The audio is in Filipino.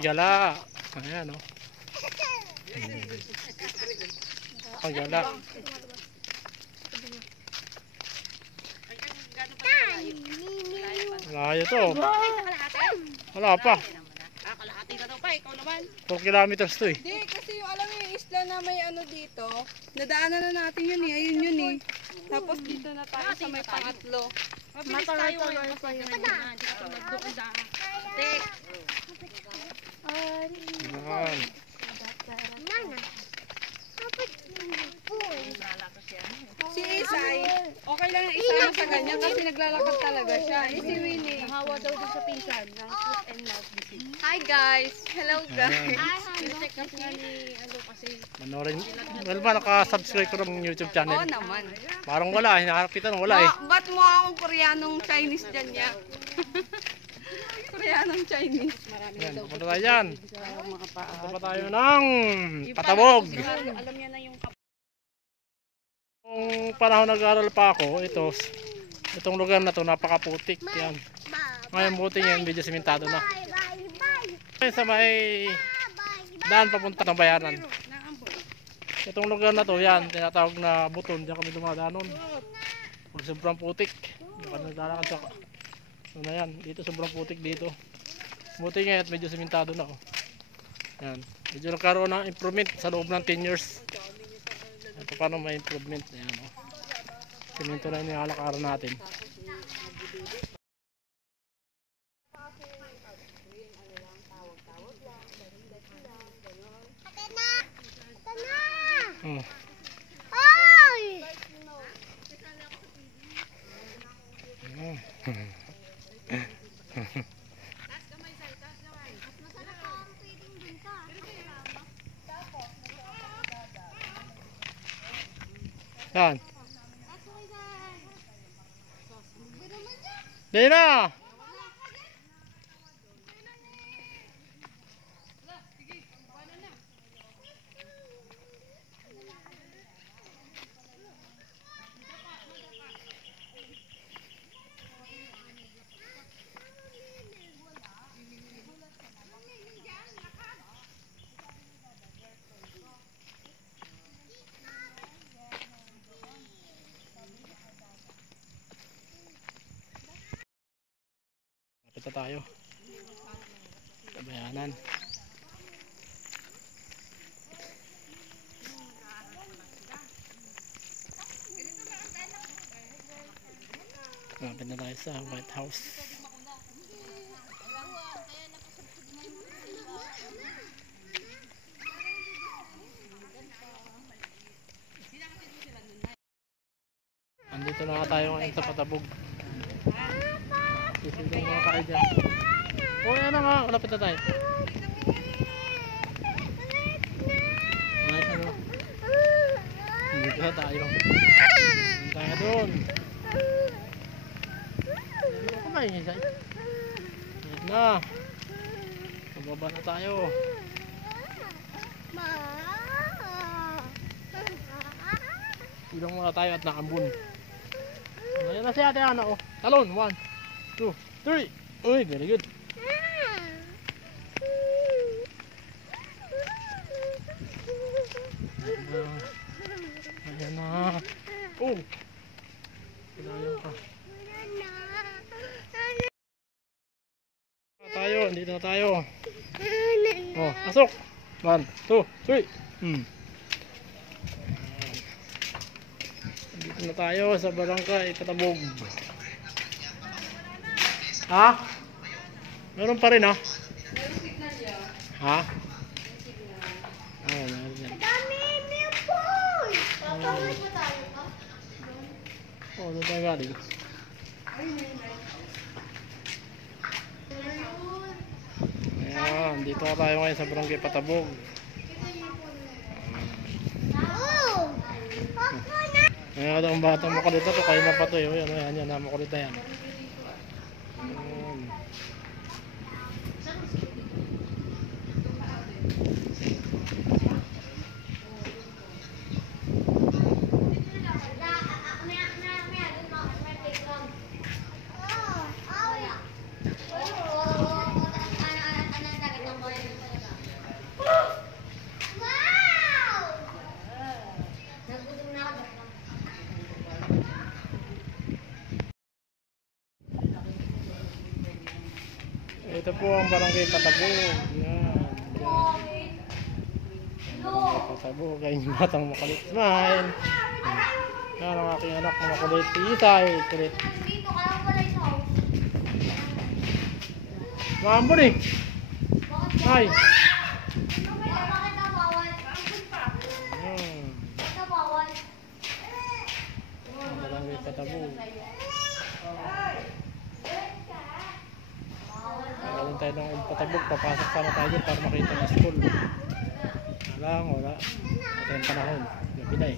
Nakagala. Ayan, oh. Nakagala. Malayo to. Wala pa. Kalahati na daw pa, ikaw naman. 4 kilometers to eh. Hindi, kasi yung alam mo yung isla na may ano dito, nadaanan na natin yun eh, ayun yun eh. Tapos dito na tayo sa may pangatlo. Mabilis tayo ngayon kasi hindi ka nagdoon sa atik. Ayan. Si Isay, okay lang yung isama sa ganyan kasi naglalakad talaga siya. Eh si Winnie, Hawa daw dun sa pinsan ng foot and mouth disease. hi guys! Hello guys! Check up nga ni ano kasi Manorin. Well ba, nakasubscribe ko ng YouTube Oo channel. naman. Parang wala, nakakapitan wala eh. Ba't mo akong Koreanong Chinese dyan niya? Koreanong Chinese. Ayan, pupunta tayo dyan. sa mga paa. Punta pa tayo ng Patabog. Alam niya na yung Nung panahon nag-aaral pa ako, itong lugar na to napakaputik. Yan. Ngayon buti yan, medyo simentado na. Ngayon sa may daan papunta ng bayanan. Itong lugar na to, yan, tinatawag na Buton. Diyan kami dumadanon. Pag sobrang putik, diyan kami naglalakad sa ano na yan, dito sobrang putik dito. Buti ngayon at medyo simentado na. Oh. Yan. Medyo nagkaroon ng improvement sa loob ng 10 years. Ito paano may improvement. Ayan, oh. Simento na yung nilalakaran natin. Oh. Yan. Dali na. Lapit na tayo. Kabayanan. Lapit na tayo sa White House. Andito na tayo ngayon sa Patabog. Sisigaw mga tayo dyan. O yan na nga, malapit na tayo. Ay, ano? Dito na tayo. Saan tayo doon? Ano ka ba yung isa? Ayan na. Pababa na tayo. Ilang muna tayo at nakambun. Ayan na si Ate Ana, oh. Talon, 1, 2, 3. Uy, very good. Ayan na. Oh. Pinayo ka. Tayo, dito na tayo. Oh, pasok. 1, 2, 3. Dito na tayo sa Barangay Patabog. Ha? Meron pa rin ha? Meron signal yan. Ha? Oo, meron yan. Oo, doon tayo galing. Ayan, dito na tayo ngayon sa Barangay Patabog. Ayan, ang batang makulita to, kayo na pa to. Ayan, yan, makulita yan. Ito po ang barangay Patabog. Yan. Patabog. Ayun yung batang makulit. Smile. Yan ang aking anak na makulit. Isay. Kulit. Maambon eh. Ay. Barangay Patabog. Galing tayo ng Patabog, papasok sana tayo dyan para makita ng school. Wala. Ito yung panahon. Gabi na eh.